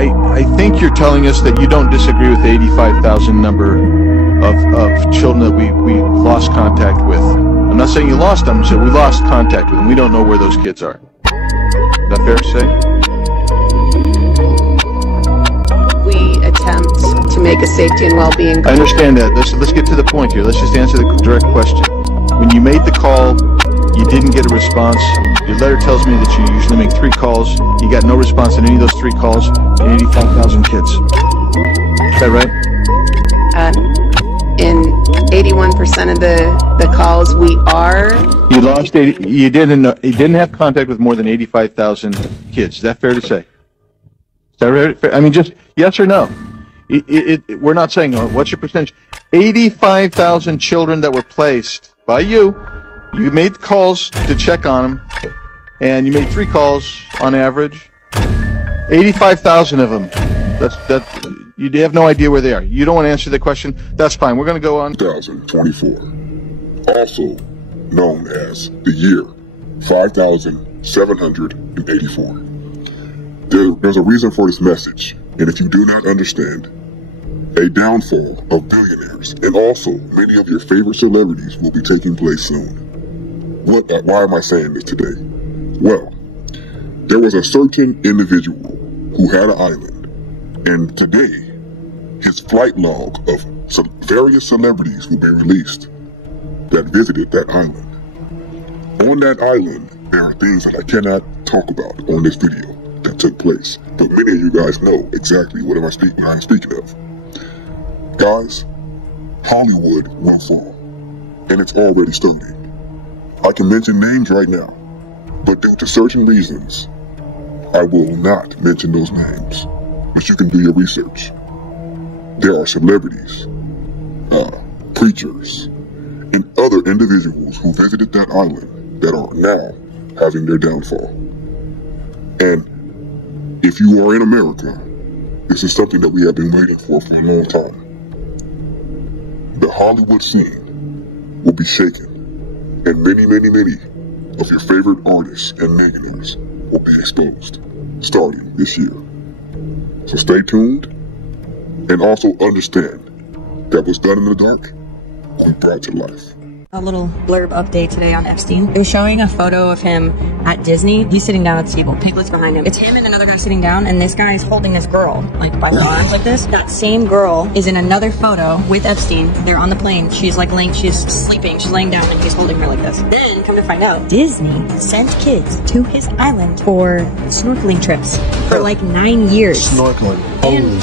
I think you're telling us that you don't disagree with the 85,000 number of children that we lost contact with. I'm not saying you lost them, so we lost contact with them. We don't know where those kids are. Is that fair to say? We attempt to make a safety and well-being. I understand that. Let's get to the point here. Let's just answer the direct question. When you made the call, you didn't get a response. Your letter tells me that you usually make 3 calls. You got no response in any of those 3 calls, and 85,000 kids. Is that right? In 81% of the calls, we are. You lost 80. You didn't have contact with more than 85,000 kids. Is that fair to say? Is that right? I mean, just yes or no. We're not saying what's your percentage. 85,000 children that were placed by you. You made calls to check on them, and you made 3 calls on average. 85,000 of them. You have no idea where they are. You don't want to answer the question. That's fine. We're going to go on. 2024, also known as the year 5,784. There's a reason for this message, and if you do not understand, a downfall of billionaires and also many of your favorite celebrities will be taking place soon. Why am I saying this today? Well, there was a certain individual who had an island, and today his flight log of some various celebrities will be released that visited that island. On that island, there are things that I cannot talk about on this video that took place, but many of you guys know exactly what I'm speaking of. Guys, Hollywood will fall, and it's already starting. I can mention names right now, but due to certain reasons, I will not mention those names, but you can do your research. There are celebrities, preachers, and other individuals who visited that island that are now having their downfall. And if you are in America, this is something that we have been waiting for a long time. The Hollywood scene will be shaken, and many of your favorite artists and millionaires will be exposed starting this year. So stay tuned, and also understand that what's done in the dark will be brought to life. A little blurb update today on Epstein. It was showing a photo of him at Disney. He's sitting down at the table. Piglet's behind him. It's him and another guy sitting down, and this guy is holding this girl, like by her arms like this. That same girl is in another photo with Epstein. They're on the plane. She's like she's sleeping. She's laying down, and he's holding her like this. Then, come to find out, Disney sent kids to his island for snorkeling trips for like 9 years. Snorkeling. And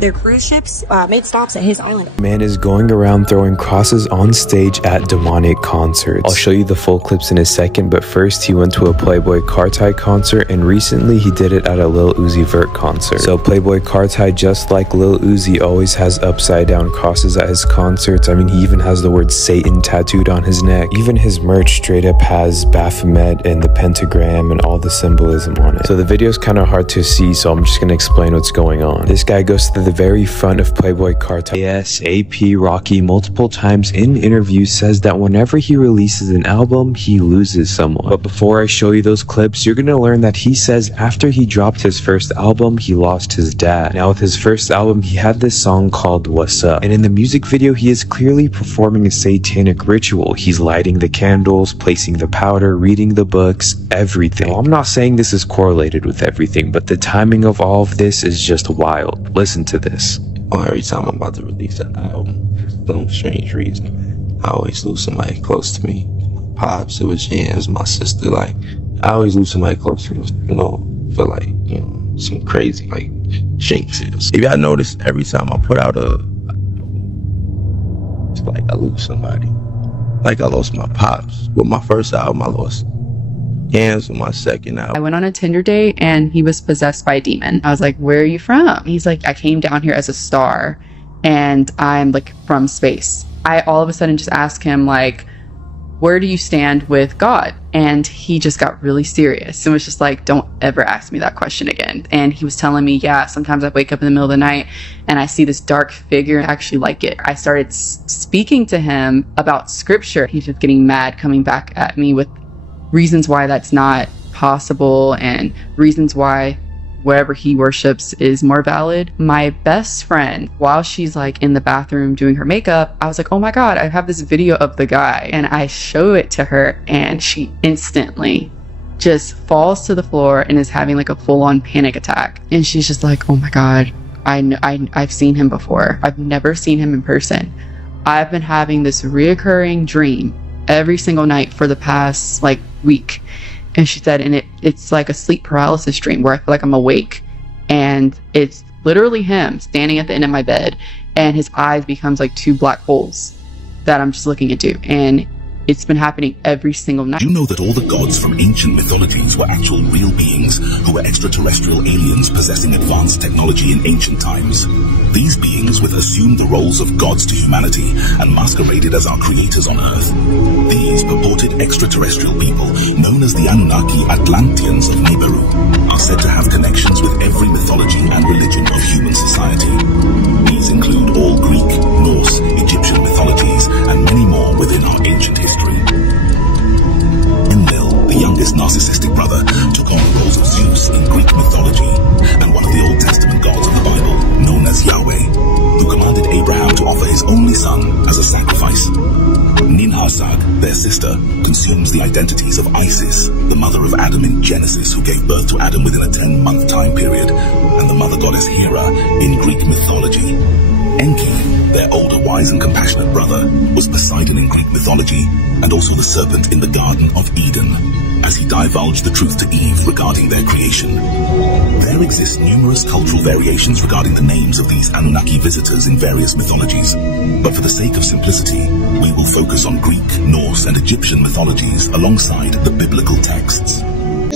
their cruise ships made stops at his island. Man is going around throwing crosses on stage at demonic concerts. I'll show you the full clips in a second, but first he went to a Playboi Carti concert, and recently he did it at a Lil Uzi Vert concert. So Playboi Carti, just like Lil Uzi, always has upside down crosses at his concerts. I mean, he even has the word Satan tattooed on his neck. Even his merch straight up has Baphomet and the pentagram and all the symbolism on it. So the video is kind of hard to see, so I'm just gonna explain what's going on. This guy goes to the very front of Playboi Carti. ASAP Rocky multiple times in interviews says that whenever he releases an album, he loses someone. But before I show you those clips, you're gonna learn that he says after he dropped his first album, he lost his dad. Now with his first album, he had this song called What's Up, and in the music video, he is clearly performing a satanic ritual. He's lighting the candles, placing the powder, reading the books, everything. Now, I'm not saying this is correlated with everything, but the timing of all of this is just wild. Listen to this. Every time I'm about to release an album, for some strange reason, I always lose somebody close to me. Pops, it was Jams, my sister, like, I always lose somebody close to me, you know, for like, you know, some crazy, like, jinxes. If y'all notice, every time I put out it's like I lose somebody. Like I lost my pops. With my first album, I lost Jams. With my second album, I went on a Tinder date and he was possessed by a demon. I was like, where are you from? He's like, I came down here as a star and I'm like from space. I all of a sudden just asked him like, where do you stand with God? And he just got really serious and was just like, don't ever ask me that question again. And he was telling me, yeah, sometimes I wake up in the middle of the night and I see this dark figure. I actually like it. I started speaking to him about scripture. He's just getting mad, coming back at me with reasons why that's not possible and reasons why wherever he worships is more valid. My best friend, while she's like in the bathroom doing her makeup, I was like, oh my God, I have this video of the guy. And I show it to her and she instantly just falls to the floor and is having like a full-on panic attack. And she's just like, oh my God, I've seen him before. I've never seen him in person. I've been having this reoccurring dream every single night for the past like week. And she said, and it's like a sleep paralysis dream where I feel like I'm awake and it's literally him standing at the end of my bed and his eyes becomes like two black holes that I'm just looking into. And it's been happening every single night. You know that all the gods from ancient mythologies were actual real beings who were extraterrestrial aliens possessing advanced technology in ancient times. These beings would assume the roles of gods to humanity and masqueraded as our creators on Earth. These purported extraterrestrial people, known as the Anunnaki Atlanteans of Nibiru, are said to have connections with every mythology and religion of human society. These include all Greek, Norse, Egyptian mythologies, and many more within our ancient history. Enlil, the youngest narcissistic brother, took on the roles of Zeus in Greek mythology and one of the Old Testament gods of the Bible, known as Yahweh, who commanded Abraham to offer his only son as a sacrifice. Ninhursag, their sister, consumes the identities of Isis, the mother of Adam in Genesis, who gave birth to Adam within a 10-month time period, and the mother goddess Hera in Greek mythology. Enki, their older, wise and compassionate brother, was Poseidon in Greek mythology, and also the serpent in the Garden of Eden, as he divulged the truth to Eve regarding their creation. There exist numerous cultural variations regarding the names of these Anunnaki visitors in various mythologies, but for the sake of simplicity, we will focus on Greek, Norse, and Egyptian mythologies alongside the biblical texts.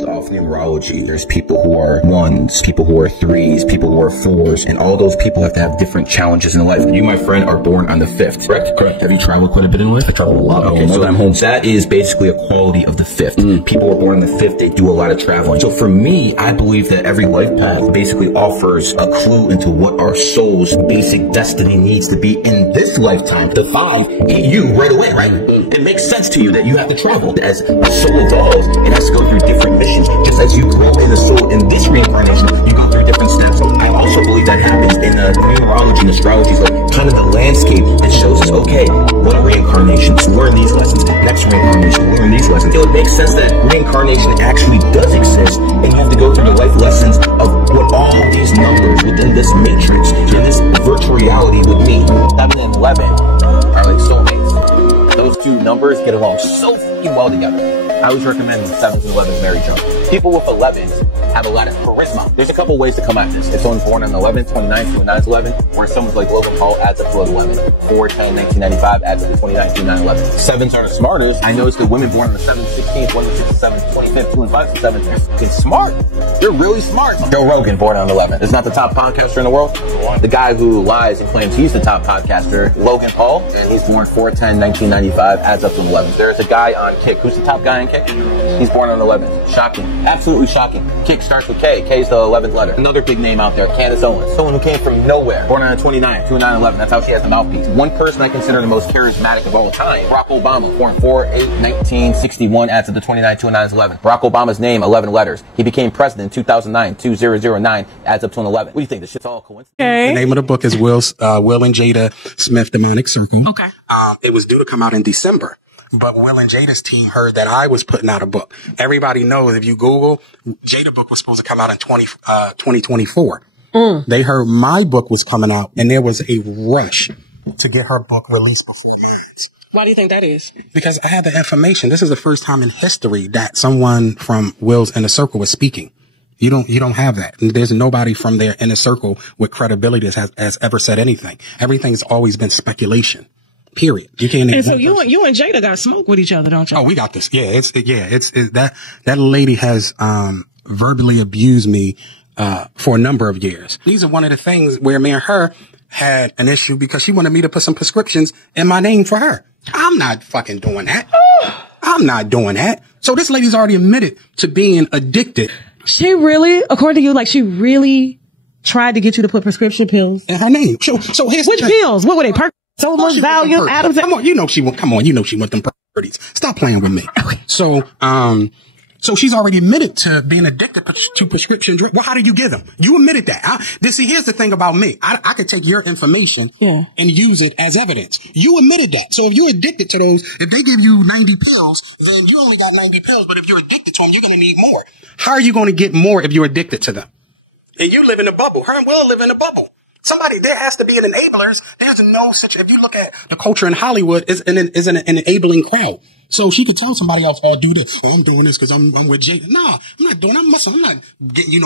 Off numerology, there's people who are ones, people who are threes, people who are fours, and all those people have to have different challenges in life. You, my friend, are born on the 5th, correct? Correct. Have you traveled quite a bit in life? I traveled a lot. Okay, so I'm home. That is basically a quality of the 5th. People who are born on the 5th, they do a lot of traveling. So for me, I believe that every life path basically offers a clue into what our soul's basic destiny needs to be in this lifetime. The 5, you right away, right? It makes sense to you that you have to travel. As the soul evolves, it has to go through different missions. Just as you grow in the soul in this reincarnation, you go through different steps. I also believe that happens in the numerology and astrology, like kind of the landscape that shows us, okay, what reincarnations, learn these lessons, next reincarnation, learn these lessons. It would make sense that reincarnation actually does exist, and you have to go through the life lessons of what all these numbers within this matrix, in this virtual reality would mean. 7 and 11 are like soulmates. Those two numbers get along so fucking well together. I always recommend 7s and 11s marriage jump. People with 11s have a lot of charisma. There's a couple ways to come at this. If someone's born on 11, 29, 29 is 11, or someone's like Logan Paul adds up to 11. 4, 10, 1995 adds up to 29, 29, 11. 7s aren't the smartest. I noticed that women born on the 7th, 16th, 1, 6, 7, 25th, 2, and 5, 7, they're fucking smart. They're really smart. Joe Rogan born on 11. Is not the top podcaster in the world. The guy who lies and claims he's the top podcaster, Logan Paul, and he's born 4, 10, 1995, adds up to 11. There's a guy on Kick. Who's the top guy on Kick? He's born on 11. Shocking. Absolutely shocking. Kick starts with K. K is the 11th letter. Another big name out there, Candace Owens. Someone who came from nowhere. Born on 29, 2, 9, 11. That's how she has the mouthpiece. One person I consider the most charismatic of all time, Barack Obama. Born 4, 8, 1961, adds up to 29, 2, 9, 11. Barack Obama's name, 11 letters. He became president in 2009, 2009, adds up to an 11. What do you think? This shit's all coincidence? Okay. The name of the book is Will and Jada Smith, Demonic Circle. Okay. It was due to come out in December. But Will and Jada's team heard that I was putting out a book. Everybody knows if you Google, Jada book was supposed to come out in 2024. They heard my book was coming out, and there was a rush to get her book released before mine. Why do you think that is? Because I had the information. This is the first time in history that someone from Will's Inner Circle was speaking. You don't have that. And there's nobody from their inner circle with credibility that has ever said anything. Everything's always been speculation. Period. You can't. And so you and Jada got smoke with each other, don't you? Oh, we got this. Yeah, it's that lady has verbally abused me for a number of years. These are one of the things where me and her had an issue because she wanted me to put some prescriptions in my name for her. I'm not fucking doing that. I'm not doing that. So this lady's already admitted to being addicted. She really, according to you, like she really tried to get you to put prescription pills in her name. So here's which pills? What were they? So much Valium, Adams. Come on, you know she want them properties. Stop playing with me. So she's already admitted to being addicted to prescription drugs. Well, how did you give them? You admitted that. Here's the thing about me. I could take your information and use it as evidence. You admitted that. So if you're addicted to those, if they give you 90 pills, then you only got 90 pills. But if you're addicted to them, you're going to need more. How are you going to get more if you're addicted to them? And you live in a bubble. Her and Will live in a bubble. There has to be an enablers. There's no such, if you look at the culture in Hollywood, is an enabling crowd. So she could tell somebody else, oh, do this. Oh, I'm doing this because I'm with Jay. No, I'm not doing that. I'm not getting,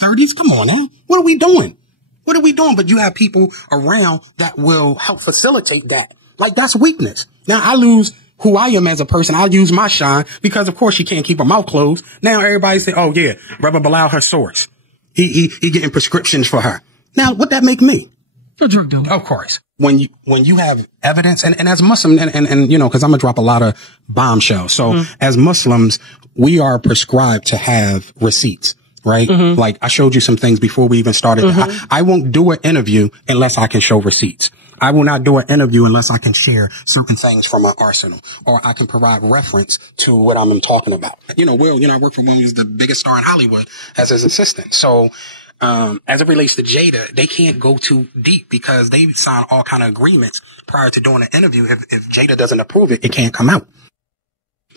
30s. Come on now. What are we doing? But you have people around that will help facilitate that. Like, that's weakness. Now, I lose who I am as a person. I'll use my shine because, of course, she can't keep her mouth closed. Now, everybody say, oh, yeah, Brother Bilal, her source. He getting prescriptions for her. Now, what that make me? A drug dealer. Of course. When you have evidence, and as Muslim, and because I'm gonna drop a lot of bombshells. So as Muslims, we are prescribed to have receipts, right? Like I showed you some things before we even started. I won't do an interview unless I can show receipts. I will not do an interview unless I can share certain things from my arsenal, or I can provide reference to what I'm talking about. Will, I work for one who's the biggest star in Hollywood as his assistant. So, as it relates to Jada, they can't go too deep because they sign all kind of agreements prior to doing an interview. If Jada doesn't approve it, it can't come out.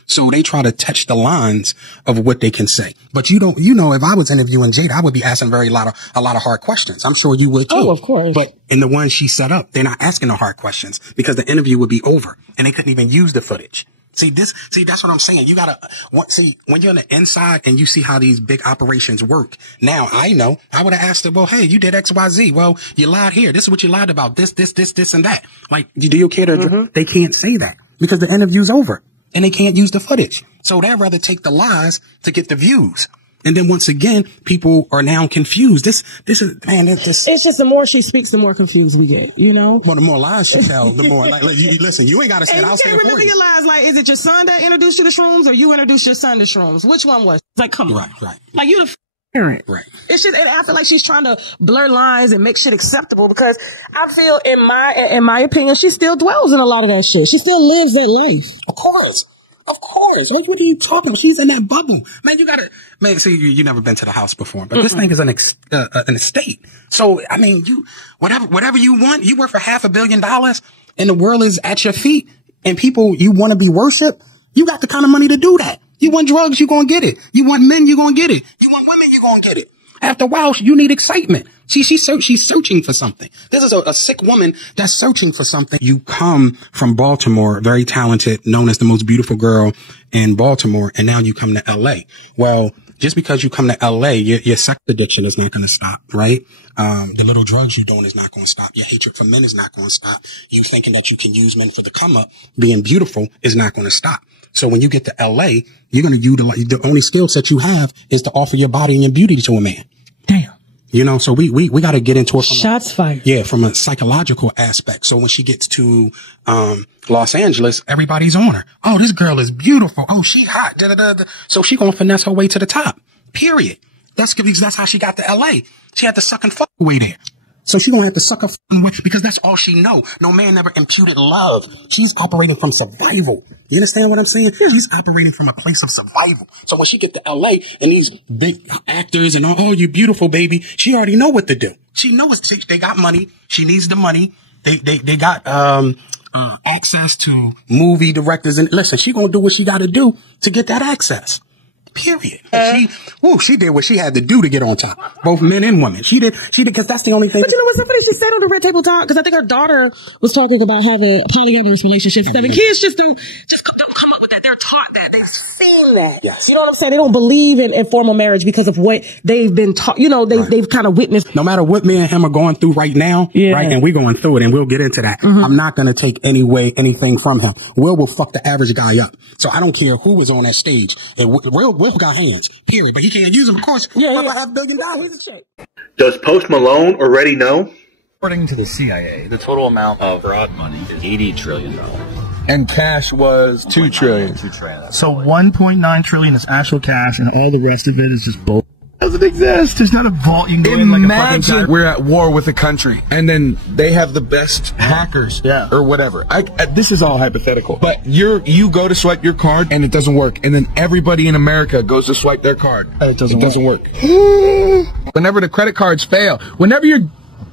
So they try to touch the lines of what they can say. But if I was interviewing Jada, I would be asking a lot of hard questions. I'm sure you would too. Oh, of course. But in the ones she set up, they're not asking the hard questions because the interview would be over and they couldn't even use the footage. See, that's what I'm saying. You gotta, when you're on the inside and you see how these big operations work. Now, I know, I would have asked her, well, hey, you did X, Y, Z. Well, you lied here. This is what you lied about. This, and that. Like, do you care to, they can't say that because the interview's over and they can't use the footage. So they'd rather take the lies to get the views. And then once again, people are now confused. This is, man, it's just the more she speaks, the more confused we get, Well, the more lies she tells, the more, listen, you ain't got to say it. I'll say it for you. Remember your lies. Like, is it your son that introduced you to shrooms or you introduced your son to shrooms? Which one was? It's like, come on. Right. Like, you the parent. Right. It's just, and I feel like she's trying to blur lines and make shit acceptable because I feel, in my opinion, she still dwells in a lot of that shit. She still lives that life. Of course. What are you talking about? She's in that bubble. Man, see, you never been to the house before, but this thing is an estate. So, I mean, whatever you want, you work for $500 million and the world is at your feet and people, you want to be worshiped. You got the kind of money to do that. You want drugs, you're going to get it. You want men, you're going to get it. You want women, you're going to get it. After a while, you need excitement. She's searching for something. This is a sick woman that's searching for something. You come from Baltimore, very talented, known as the most beautiful girl in Baltimore, and now you come to LA. Well, just because you come to LA, your sex addiction is not going to stop, right? The little drugs you're doing is not going to stop. Your hatred for men is not going to stop. You thinking that you can use men for the come up, being beautiful, is not going to stop. So when you get to LA, you're going to utilize, the only skill set you have is to offer your body and your beauty to a man. Damn. So we got to get into it. Shots fired. Yeah, from a psychological aspect. So when she gets to, Los Angeles, everybody's on her. Oh, this girl is beautiful. Oh, she hot. So she gonna finesse her way to the top. Period. That's how she got to LA. She had to suck and fuck her way there. So she gonna have to suck her fucking way because that's all she know. No man never imputed love. She's operating from survival. You understand what I'm saying? Yeah. She's operating from a place of survival. So when she get to LA and these big actors and oh, you beautiful baby, she already know what to do. She knows they got money. She needs the money. They got access to movie directors and listen, she gonna do what she got to do to get that access. Period. She did what she had to do to get on top. Both men and women. She did, because that's the only thing. But you know what's so funny? She said on the Red Table Talk, because I think her daughter was talking about having polyamorous relationships. And the kids just don't come up with that. They're taught that. They've seen that. Yes. You know what I'm saying? They don't believe in formal marriage because of what they've been taught. They've kind of witnessed. No matter what me and him are going through right now, right? And we're going through it and we'll get into that. I'm not going to take anything from him. Will fuck the average guy up. So I don't care who was on that stage. And Will got hands, period. But he can't use them, of course. $500 million. He's a chick. Does Post Malone already know? According to the CIA, the total amount of fraud money is $80 trillion. and cash was 2 trillion. So 1.9 trillion is actual cash, and all the rest of it is just bull. Doesn't exist. There's not a vault you can go in like a fucking. We're at war with a country, and then they have the best hackers, or whatever. This is all hypothetical, but you go to swipe your card and it doesn't work, and then everybody in America goes to swipe their card. It doesn't work. Whenever the credit cards fail, whenever your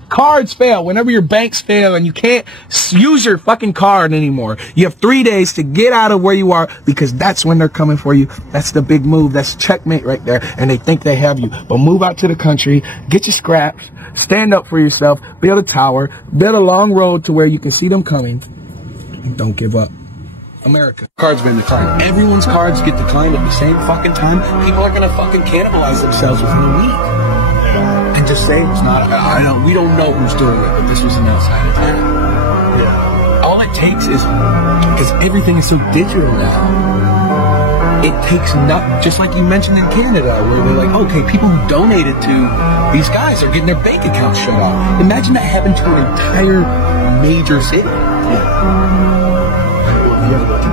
cards fail, whenever your banks fail, and you can't use your fucking card anymore, you have 3 days to get out of where you are, because that's when they're coming for you. That's the big move. That's checkmate right there. And they think they have you. But move out to the country, get your scraps, stand up for yourself, build a tower, build a long road to where you can see them coming, and don't give up. America. Cards been declined. Everyone's cards get declined at the same fucking time. People are gonna fucking cannibalize themselves within a week. And just say it's not. We don't know who's doing it, but this was an outside attack. Yeah. All it takes is, because everything is so digital now, it takes not, just like you mentioned in Canada, where they're like, okay, people who donated to these guys are getting their bank accounts shut off. Imagine that happened to an entire major city.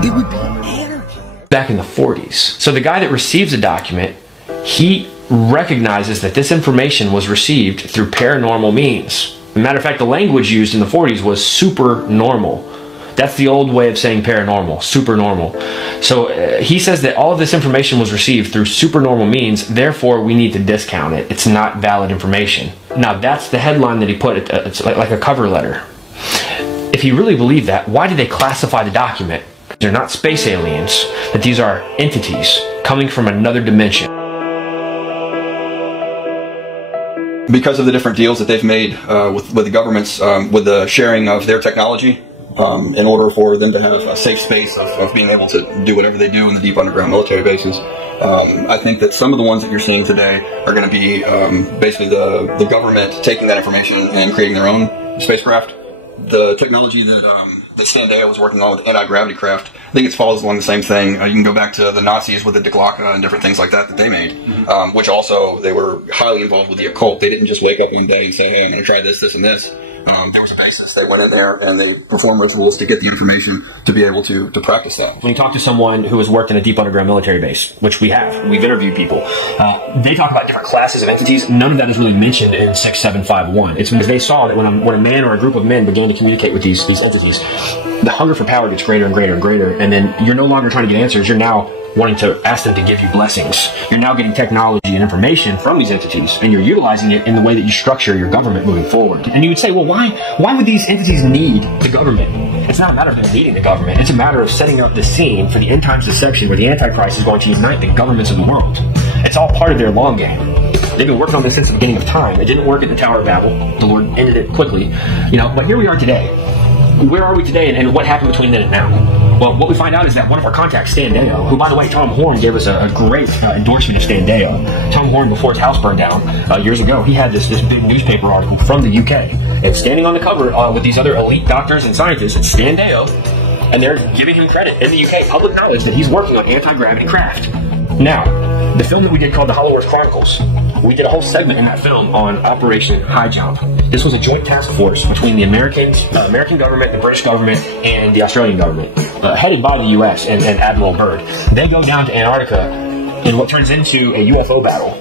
It would be anarchy. Back in the 40s. So the guy that receives the document, he recognizes that this information was received through paranormal means. As a matter of fact, the language used in the 40s was supernormal. That's the old way of saying paranormal, supernormal. So he says that all of this information was received through supernormal means, therefore we need to discount it. It's not valid information. Now that's the headline that he put, it's like a cover letter. If he really believed that, why did they classify the document? They're not space aliens, that these are entities coming from another dimension. Because of the different deals that they've made with the governments, with the sharing of their technology, in order for them to have a safe space of being able to do whatever they do in the deep underground military bases. I think that some of the ones that you're seeing today are going to be basically the government taking that information and creating their own spacecraft. The technology that Standea was working on with anti-gravity craft, I think it follows along the same thing. You can go back to the Nazis with the Declaca and different things like that they made, which also, they were highly involved with the occult. They didn't just wake up one day and say, hey, I'm going to try this, this, and this. There was a basis. They went in there and they performed rituals to get the information to be able to practice that. When you talk to someone who has worked in a deep underground military base, which we have, we've interviewed people, they talk about different classes of entities. None of that is really mentioned in 6751. It's because they saw that when a man or a group of men began to communicate with these entities, the hunger for power gets greater and greater and greater, and then you're no longer trying to get answers, you're now wanting to ask them to give you blessings. You're now getting technology and information from these entities, and you're utilizing it in the way that you structure your government moving forward. And you would say, well, why would these entities need the government? It's not a matter of them needing the government. It's a matter of setting up the scene for the end times deception where the Antichrist is going to unite the governments of the world. It's all part of their long game. They've been working on this since the beginning of time. It didn't work at the Tower of Babel. The Lord ended it quickly. But here we are today. Where are we today, and what happened between then and now? Well, what we find out is that one of our contacts, Standea, who, by the way, Tom Horn gave us a great endorsement of Standea. Tom Horn, before his house burned down years ago, he had this big newspaper article from the UK. And standing on the cover with these other elite doctors and scientists, it's Standea, and they're giving him credit in the UK, public knowledge, that he's working on anti-gravity craft. Now, the film that we did called The Hollow Earth Chronicles, we did a whole segment in that film on Operation High Jump. This was a joint task force between the American government, the British government, and the Australian government, headed by the US and Admiral Byrd. They go down to Antarctica in what turns into a UFO battle,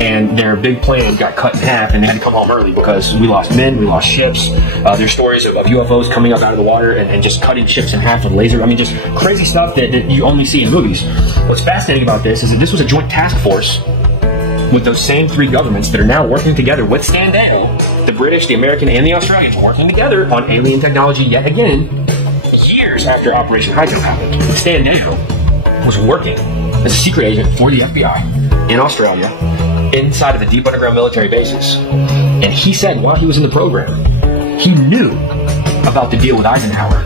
and their big plan got cut in half, and they had to come home early because we lost men, we lost ships. There's stories of UFOs coming up out of the water and just cutting ships in half with laser. I mean, just crazy stuff that you only see in movies. What's fascinating about this is that this was a joint task force with those same three governments that are now working together with Standea, the British, the American, and the Australians, working together on alien technology yet again, years after Operation High Jump happened. Standea was working as a secret agent for the FBI in Australia, inside of the deep underground military bases. And he said while he was in the program, he knew about the deal with Eisenhower.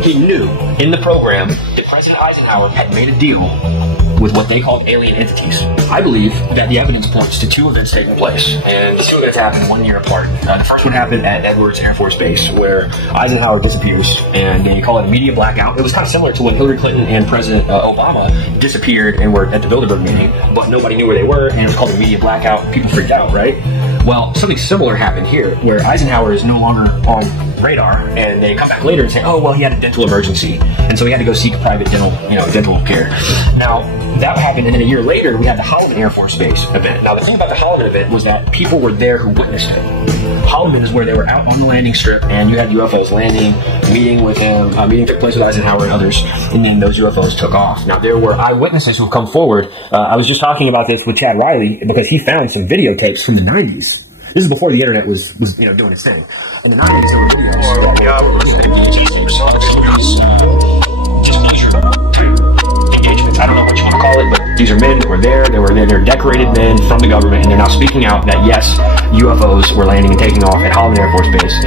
He knew in the program that President Eisenhower had made a deal with what they called alien entities. I believe that the evidence points to two events taking place, and the two events happened 1 year apart. The first one happened at Edwards Air Force Base, where Eisenhower disappears, and they call it a media blackout. It was kind of similar to when Hillary Clinton and President Obama disappeared and were at the Bilderberg meeting, but nobody knew where they were, and it was called a media blackout. People freaked out, right? Well, something similar happened here, where Eisenhower is no longer on radar, and they come back later and say, oh, well, he had a dental emergency, and so he had to go seek private dental care. Now, that happened, and then a year later, we had the Holloman Air Force Base event. Now, the thing about the Holloman event was that people were there who witnessed it. Holloman is where they were out on the landing strip, and you had UFOs landing, meeting with him, meeting took place with Eisenhower and others, and then those UFOs took off. Now, there were eyewitnesses who have come forward. I was just talking about this with Chad Riley, because he found some videotapes from the 90s. This is before the internet was doing its thing. In the 90s, there were engagements. I don't know what you want to call it, but these are men that were there. They're decorated men from the government, and they're now speaking out that yes, UFOs were landing and taking off at Holloman Air Force Base.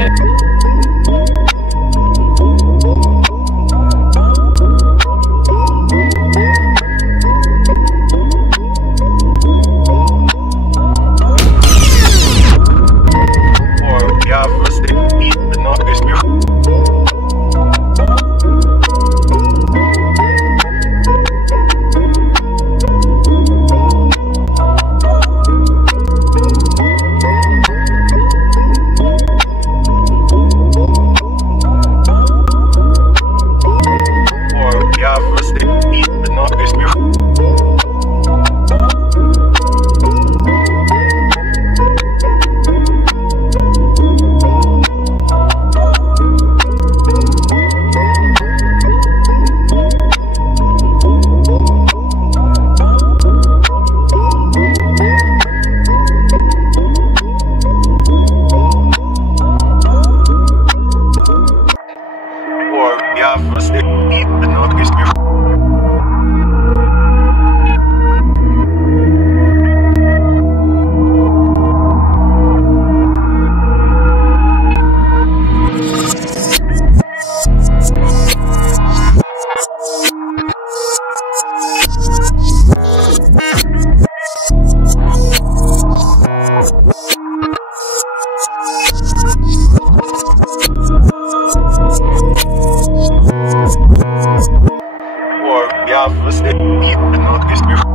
Ja, was ist denn?